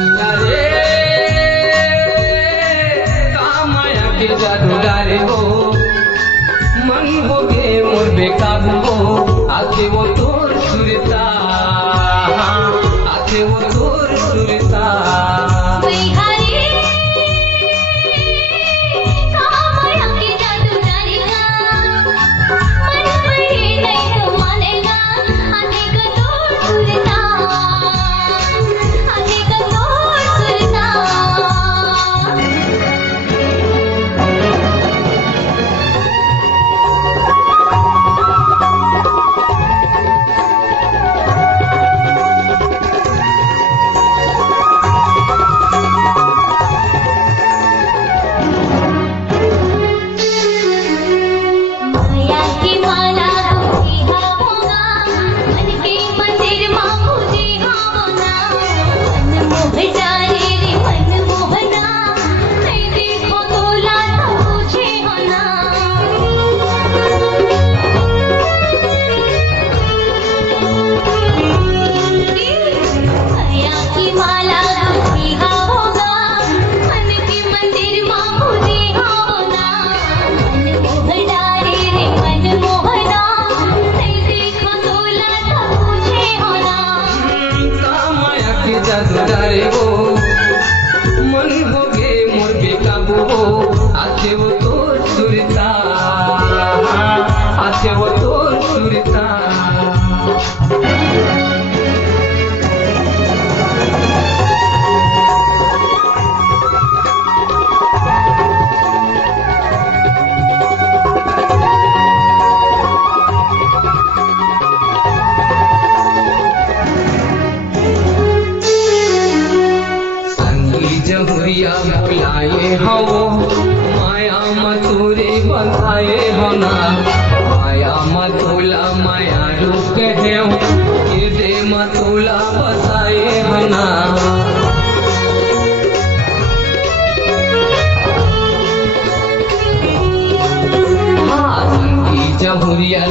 रे कामाया के जादूगारे हो मन हो गे मोर बेकाबू हो आके वो तोर सुरता आके वो तोर सुरता जादूगारे हो मन हो गे मोर बेकाबू हो आके वो तोर सुरता आके वो तोर सुरता जहुरिया बुलाए हो माया मतुरे बताए हो ना माया मतुला माया रूप है ये दे मतुला बताए हो ना हाँ संगी जहुरिया